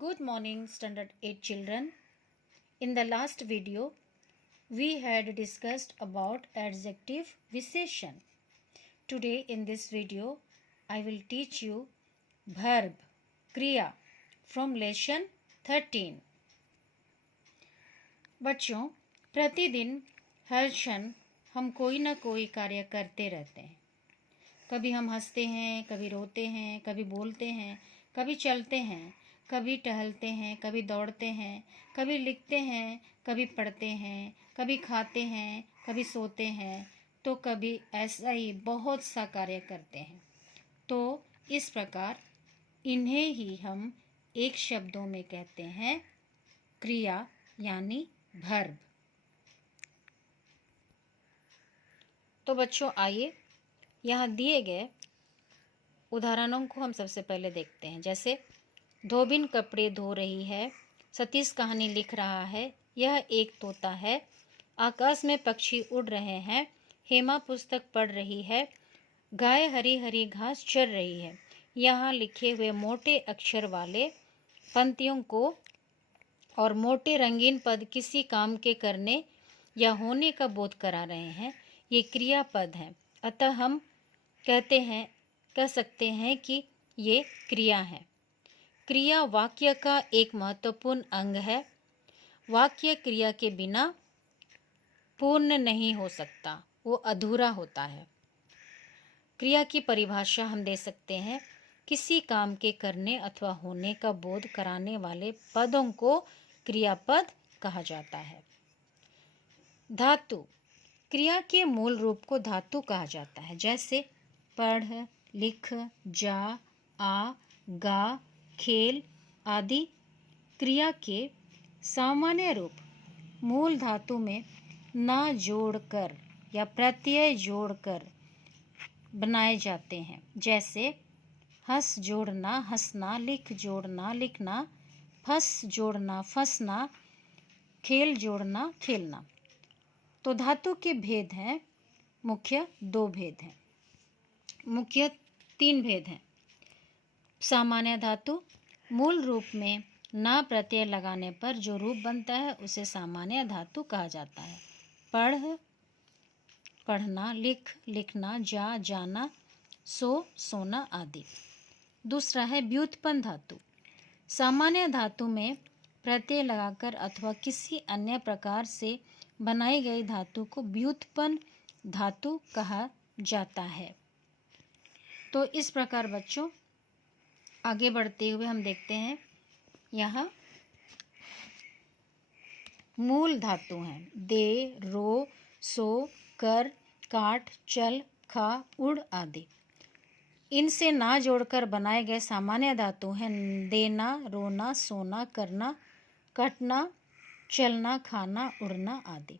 Good morning, Standard 8 children. In the last video, we had discussed about adjective विशेषण. Today in this video, I will teach you verb, क्रिया from lesson 13. बच्चों, प्रतिदिन हर क्षण हम कोई ना कोई कार्य करते रहते हैं. कभी हम हंसते हैं, कभी रोते हैं, कभी बोलते हैं, कभी चलते हैं, कभी टहलते हैं, कभी दौड़ते हैं, कभी लिखते हैं, कभी पढ़ते हैं, कभी खाते हैं, कभी सोते हैं, तो कभी ऐसा ही बहुत सा कार्य करते हैं. तो इस प्रकार इन्हें ही हम एक शब्दों में कहते हैं क्रिया यानी वर्ब. तो बच्चों आइए यहाँ दिए गए उदाहरणों को हम सबसे पहले देखते हैं. जैसे धोबिन कपड़े धो रही है, सतीश कहानी लिख रहा है, यह एक तोता है, आकाश में पक्षी उड़ रहे हैं, हेमा पुस्तक पढ़ रही है, गाय हरी हरी घास चर रही है. यहाँ लिखे हुए मोटे अक्षर वाले पंक्तियों को और मोटे रंगीन पद किसी काम के करने या होने का बोध करा रहे हैं. ये क्रियापद हैं, अतः हम कह सकते हैं कि ये क्रिया है. क्रिया वाक्य का एक महत्वपूर्ण अंग है. वाक्य क्रिया के बिना पूर्ण नहीं हो सकता, वो अधूरा होता है. क्रिया की परिभाषा हम दे सकते हैं, किसी काम के करने अथवा होने का बोध कराने वाले पदों को क्रियापद कहा जाता है. धातु. क्रिया के मूल रूप को धातु कहा जाता है. जैसे पढ़, लिख, जा, आ, गा, खेल आदि क्रिया के सामान्य रूप मूल धातु में ना जोड़कर या प्रत्यय जोड़कर बनाए जाते हैं. जैसे हंस जोड़ना हंसना, लिख जोड़ना लिखना, फंस जोड़ना फंसना, खेल जोड़ना खेलना. तो धातु के भेद हैं, मुख्य 2 भेद हैं, मुख्य 3 भेद हैं. सामान्य धातु. मूल रूप में ना प्रत्यय लगाने पर जो रूप बनता है उसे सामान्य धातु कहा जाता है. पढ़ पढ़ना, लिख लिखना, जा जाना, सो सोना आदि. दूसरा है व्युत्पन्न धातु. सामान्य धातु में प्रत्यय लगाकर अथवा किसी अन्य प्रकार से बनाई गई धातु को व्युत्पन्न धातु कहा जाता है. तो इस प्रकार बच्चों आगे बढ़ते हुए हम देखते हैं, यहाँ मूल धातु हैं दे, रो, सो, कर, काट, चल, खा, उड़ आदि. इनसे ना जोड़कर बनाए गए सामान्य धातु हैं देना, रोना, सोना, करना, कटना, चलना, खाना, उड़ना आदि.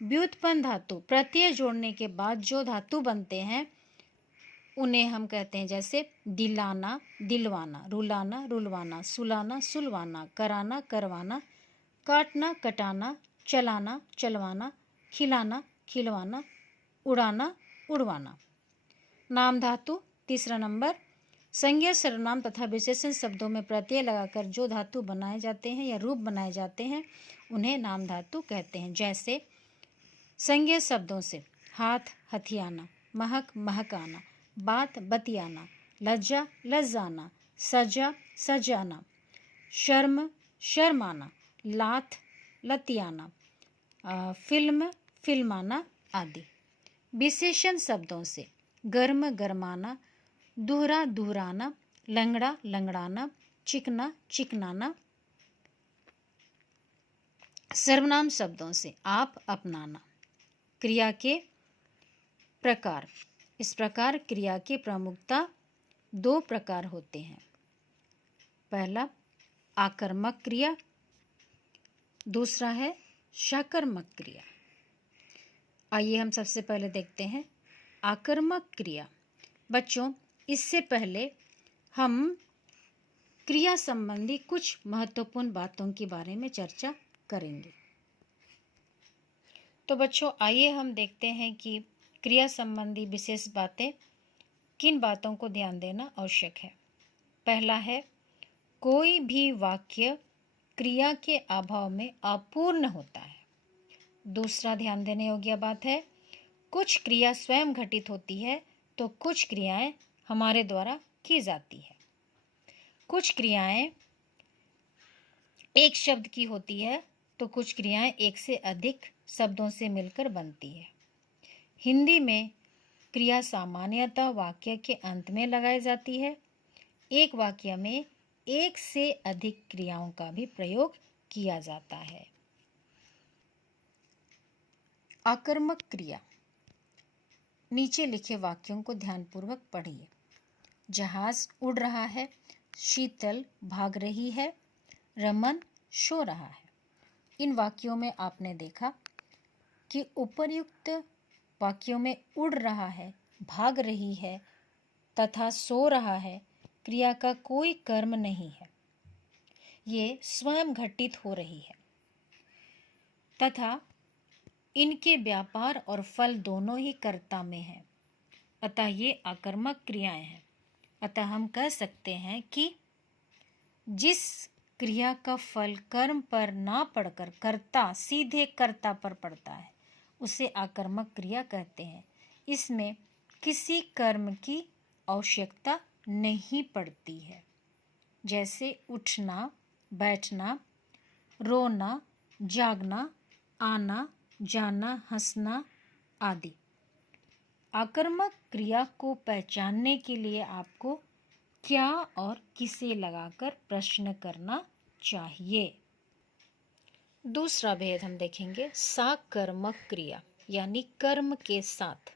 व्युत्पन्न धातु. प्रत्यय जोड़ने के बाद जो धातु बनते हैं उन्हें हम कहते हैं. जैसे दिलाना, दिलवाना, रुलाना, रुलवाना, सुलाना, सुलवाना, कराना, करवाना, काटना, कटाना, चलाना, चलवाना, खिलाना, खिलवाना, उड़ाना, उड़वाना. नाम धातु. तीसरा नंबर. संज्ञा, सर्वनाम तथा विशेषण शब्दों में प्रत्यय लगाकर जो धातु बनाए जाते हैं या रूप बनाए जाते हैं उन्हें नाम धातु कहते हैं. जैसे संज्ञा शब्दों से हाथ हथियाना, महक महकाना, बात बतियाना, लज्जा लज्जाना, सजा सजाना, शर्म शर्माना, लात लतियाना, फिल्म फिल्माना आदि. विशेषण शब्दों से गर्म गरमाना, दुहरा दुहराना, लंगड़ा लंगड़ाना, चिकना चिकनाना. सर्वनाम शब्दों से आप अपनाना. क्रिया के प्रकार. इस प्रकार क्रिया के प्रमुखता 2 प्रकार होते हैं. पहला आकर्मक क्रिया, दूसरा है सकर्मक क्रिया. आइए हम सबसे पहले देखते हैं आकर्मक क्रिया. बच्चों इससे पहले हम क्रिया संबंधी कुछ महत्वपूर्ण बातों के बारे में चर्चा करेंगे. तो बच्चों आइए हम देखते हैं कि क्रिया संबंधी विशेष बातें, किन बातों को ध्यान देना आवश्यक है. पहला है कोई भी वाक्य क्रिया के अभाव में अपूर्ण होता है। दूसरा ध्यान देने योग्य बात है, कुछ क्रिया स्वयं घटित होती है तो कुछ क्रियाएं हमारे द्वारा की जाती है। कुछ क्रियाएं एक शब्द की होती है तो कुछ क्रियाएं एक से अधिक शब्दों से मिलकर बनती है। हिंदी में क्रिया सामान्यतः वाक्य के अंत में लगाई जाती है। एक वाक्य में एक से अधिक क्रियाओं का भी प्रयोग किया जाता है। आकर्मक क्रिया। नीचे लिखे वाक्यों को ध्यानपूर्वक पढ़िए। जहाज उड़ रहा है, शीतल भाग रही है, रमन सो रहा है। इन वाक्यों में आपने देखा कि उपर्युक्त वाक्यों में उड़ रहा है, भाग रही है तथा सो रहा है क्रिया का कोई कर्म नहीं है, ये स्वयं घटित हो रही है तथा इनके व्यापार और फल दोनों ही कर्ता में है, अतः ये आकर्मक क्रियाएं हैं। अतः हम कह सकते हैं कि जिस क्रिया का फल कर्म पर ना पड़कर कर्ता सीधे कर्ता पर पड़ता है उसे आकर्मक क्रिया कहते हैं। इसमें किसी कर्म की आवश्यकता नहीं पड़ती है, जैसे उठना, बैठना, रोना, जागना, आना, जाना, हंसना आदि। आकर्मक क्रिया को पहचानने के लिए आपको क्या और किसे लगाकर प्रश्न करना चाहिए। दूसरा भेद हम देखेंगे, साकर्मक क्रिया यानी कर्म के साथ।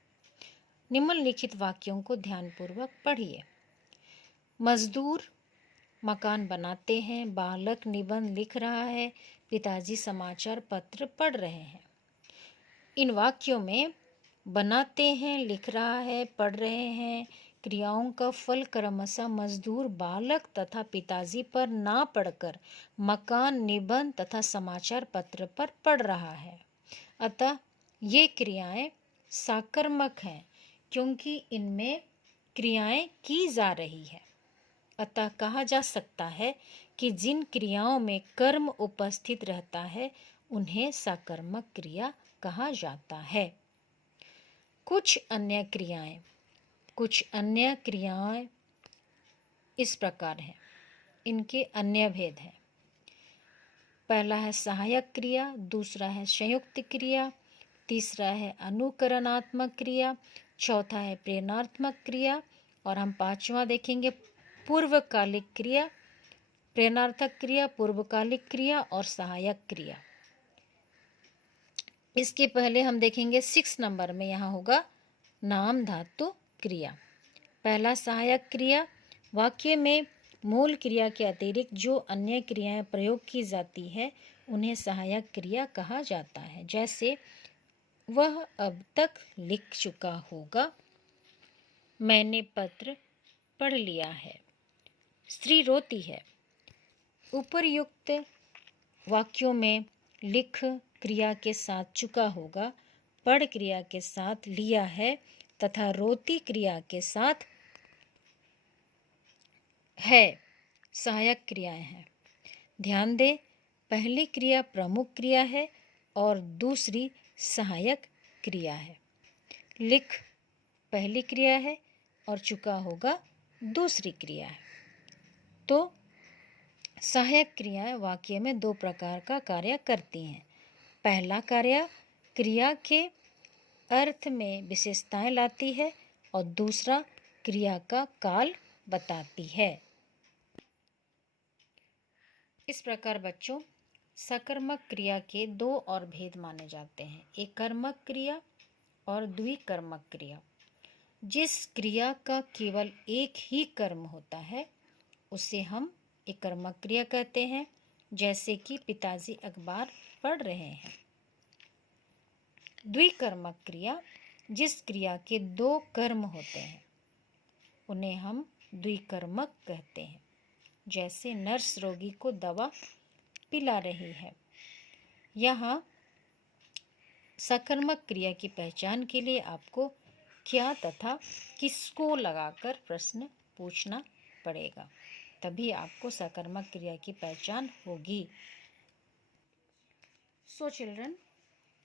निम्नलिखित वाक्यों को ध्यानपूर्वक पढ़िए। मजदूर मकान बनाते हैं, बालक निबंध लिख रहा है, पिताजी समाचार पत्र पढ़ रहे हैं। इन वाक्यों में बनाते हैं, लिख रहा है, पढ़ रहे हैं क्रियाओं का फल क्रमशः मजदूर, बालक तथा पिताजी पर ना पड़कर मकान, निबंध तथा समाचार पत्र पर पढ़ रहा है। अतः ये क्रियाएं साकर्मक हैं क्योंकि इनमें क्रियाएं की जा रही है। अतः कहा जा सकता है कि जिन क्रियाओं में कर्म उपस्थित रहता है उन्हें साकर्मक क्रिया कहा जाता है। कुछ अन्य क्रियाएं इस प्रकार हैं। इनके अन्य भेद हैं। पहला है सहायक क्रिया, दूसरा है संयुक्त क्रिया, तीसरा है अनुकरणात्मक क्रिया, चौथा है प्रेरणात्मक क्रिया और हम पांचवा देखेंगे पूर्वकालिक क्रिया, प्रेरणार्थक क्रिया, पूर्वकालिक क्रिया और सहायक क्रिया। इसके पहले हम देखेंगे 6 नंबर में यहाँ होगा नाम धातु क्रिया। पहला सहायक क्रिया, वाक्य में मूल क्रिया के अतिरिक्त जो अन्य क्रियाएं प्रयोग की जाती है उन्हें सहायक क्रिया कहा जाता है। जैसे वह अब तक लिख चुका होगा, मैंने पत्र पढ़ लिया है, स्त्री रोती है। उपर्युक्त वाक्यों में लिख क्रिया के साथ चुका होगा, पढ़ क्रिया के साथ लिया है तथा रोती क्रिया के साथ है सहायक क्रियाएं हैं। ध्यान दें, पहली क्रिया प्रमुख क्रिया है और दूसरी सहायक क्रिया है। लिख पहली क्रिया है और चुका होगा दूसरी क्रिया है। तो सहायक क्रियाएं वाक्य में 2 प्रकार का कार्य करती हैं। पहला कार्य क्रिया के अर्थ में विशेषताएं लाती है और दूसरा क्रिया का काल बताती है। इस प्रकार बच्चों सकर्मक क्रिया के 2 और भेद माने जाते हैं, एक कर्मक क्रिया और द्विकर्मक क्रिया। जिस क्रिया का केवल एक ही कर्म होता है उसे हम एक कर्मक क्रिया कहते हैं, जैसे कि पिताजी अखबार पढ़ रहे हैं। द्विकर्मक क्रिया, जिस क्रिया के 2 कर्म होते हैं उन्हें हम द्विकर्मक कहते हैं। जैसे नर्स रोगी को दवा पिला रही है। यहाँ सकर्मक क्रिया की पहचान के लिए आपको क्या तथा किसको लगाकर प्रश्न पूछना पड़ेगा। तभी आपको सकर्मक क्रिया की पहचान होगी। So children,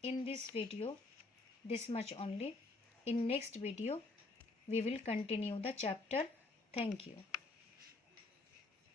in this video, this much only. In next video, we will continue the chapter. Thank you.